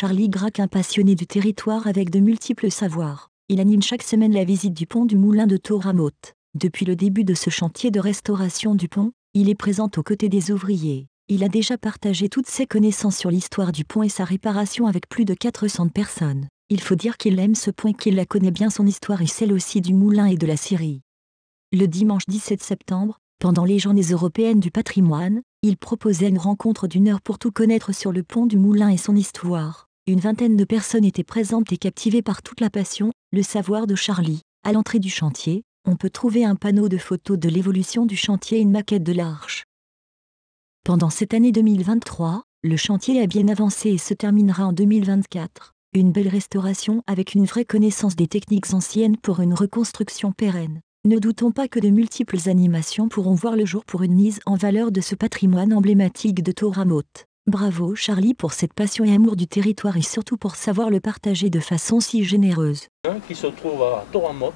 Charlie Grac, un passionné du territoire avec de multiples savoirs. Il anime chaque semaine la visite du pont du Moulin de Toramote. Depuis le début de ce chantier de restauration du pont, il est présent aux côtés des ouvriers. Il a déjà partagé toutes ses connaissances sur l'histoire du pont et sa réparation avec plus de 400 personnes. Il faut dire qu'il aime ce pont et qu'il la connaît bien, son histoire et celle aussi du moulin et de la scierie. Le dimanche 17 septembre, pendant les Journées européennes du patrimoine, il proposait une rencontre d'1 heure pour tout connaître sur le pont du Moulin et son histoire. Une vingtaine de personnes étaient présentes et captivées par toute la passion, le savoir de Charlie. À l'entrée du chantier, on peut trouver un panneau de photos de l'évolution du chantier et une maquette de l'arche. Pendant cette année 2023, le chantier a bien avancé et se terminera en 2024. Une belle restauration avec une vraie connaissance des techniques anciennes pour une reconstruction pérenne. Ne doutons pas que de multiples animations pourront voir le jour pour une mise en valeur de ce patrimoine emblématique de Toramote. Bravo Charlie pour cette passion et amour du territoire et surtout pour savoir le partager de façon si généreuse. Qui se trouve à Toramote,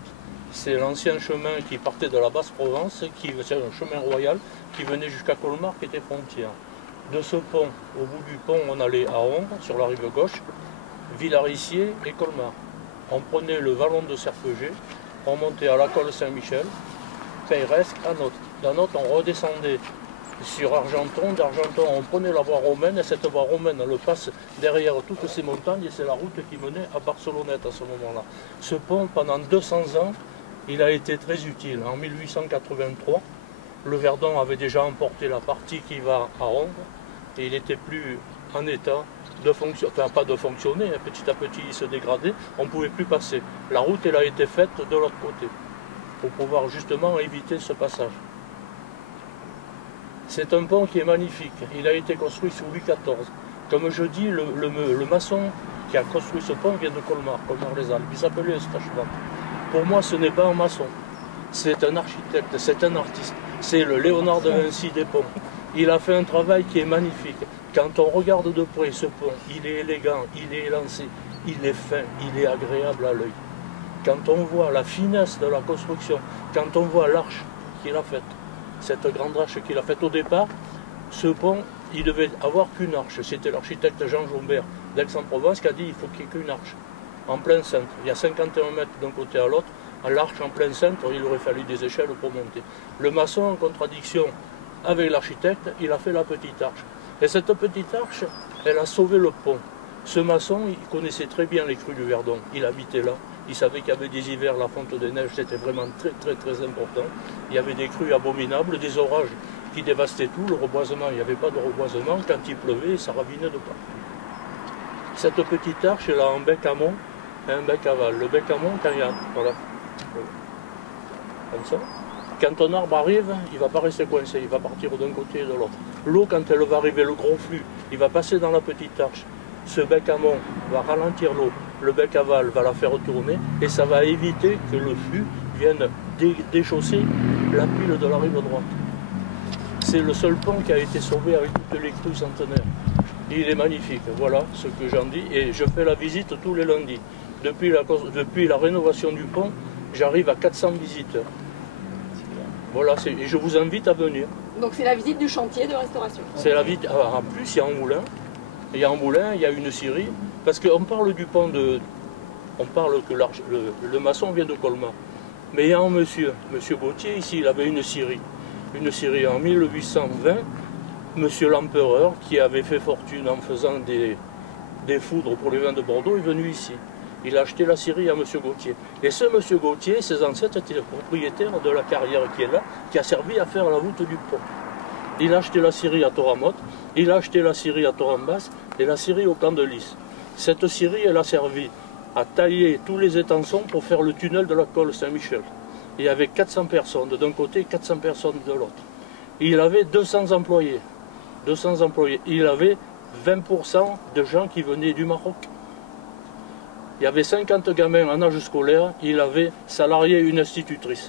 c'est l'ancien chemin qui partait de la Basse-Provence, c'est un chemin royal qui venait jusqu'à Colmar qui était frontière. De ce pont, au bout du pont, on allait à Hongre, sur la rive gauche, Villaricier et Colmar. On prenait le vallon de Serpegé, on montait à la Colle Saint-Michel, Peyresque, à Note. À Note, on redescendait sur Argenton. D'Argenton, on prenait la voie romaine, et cette voie romaine, elle passe derrière toutes ces montagnes, et c'est la route qui menait à Barcelonnette à ce moment-là. Ce pont, pendant 200 ans, il a été très utile. En 1883, le Verdon avait déjà emporté la partie qui va à Hongre, et il n'était plus en état de fonctionner, enfin pas de fonctionner, petit à petit il se dégradait, on ne pouvait plus passer. La route elle a été faite de l'autre côté, pour pouvoir justement éviter ce passage. C'est un pont qui est magnifique, il a été construit sous Louis XIV. Comme je dis, le maçon qui a construit ce pont vient de Colmar, Colmar-les-Alpes, il s'appelait Eustache-Van. Pour moi ce n'est pas un maçon, c'est un architecte, c'est un artiste, c'est le Léonard de Vinci des ponts. Il a fait un travail qui est magnifique. Quand on regarde de près ce pont, il est élégant, il est élancé, il est fin, il est agréable à l'œil. Quand on voit la finesse de la construction, quand on voit l'arche qu'il a faite, cette grande arche qu'il a faite au départ, ce pont, il devait avoir qu'une arche. C'était l'architecte Jean Jombert d'Aix-en-Provence qui a dit il faut qu'il y ait qu'une arche, en plein cintre. Il y a 51 mètres d'un côté à l'autre, à l'arche en plein cintre, il aurait fallu des échelles pour monter. Le maçon, en contradiction avec l'architecte, il a fait la petite arche. Et cette petite arche, elle a sauvé le pont. Ce maçon, il connaissait très bien les crues du Verdon. Il habitait là. Il savait qu'il y avait des hivers, la fonte des neiges, c'était vraiment très important. Il y avait des crues abominables, des orages qui dévastaient tout. Le reboisement, il n'y avait pas de reboisement. Quand il pleuvait, ça ravinait de partout. Cette petite arche, elle a un bec amont et un bec aval. Le bec amont, quand il y a... Voilà. Comme ça. Quand un arbre arrive, il ne va pas rester coincé, il va partir d'un côté et de l'autre. L'eau, quand elle va arriver, le gros flux, il va passer dans la petite arche. Ce bec amont va ralentir l'eau, le bec aval va la faire tourner et ça va éviter que le flux vienne déchausser la pile de la rive droite. C'est le seul pont qui a été sauvé avec toutes les crues centenaires. Il est magnifique, voilà ce que j'en dis. Et je fais la visite tous les lundis. Depuis la rénovation du pont, j'arrive à 400 visiteurs. Voilà, et je vous invite à venir. Donc c'est la visite du chantier de restauration. C'est la visite. En plus, il y a un moulin. Il y a un moulin, il y a une scierie. Parce qu'on parle du pont de... On parle que le maçon vient de Colmar. Mais il y a un monsieur Gauthier, ici, il avait une scierie. Une scierie en 1820. Monsieur l'Empereur, qui avait fait fortune en faisant des foudres pour les vins de Bordeaux, est venu ici. Il a acheté la scierie à M. Gauthier. Et ce M. Gauthier, ses ancêtres étaient le propriétaire de la carrière qui est là, qui a servi à faire la voûte du pont. Il a acheté la scierie à Toramote, il a acheté la scierie à Torambas et la scierie au Camp de Lys. Cette scierie, elle a servi à tailler tous les étançons pour faire le tunnel de la Colle Saint-Michel. Il y avait 400 personnes d'un côté, 400 personnes de l'autre. Il avait 200 employés. 200 employés. Il avait 20% de gens qui venaient du Maroc. Il y avait 50 gamins en âge scolaire, il avait salarié une institutrice.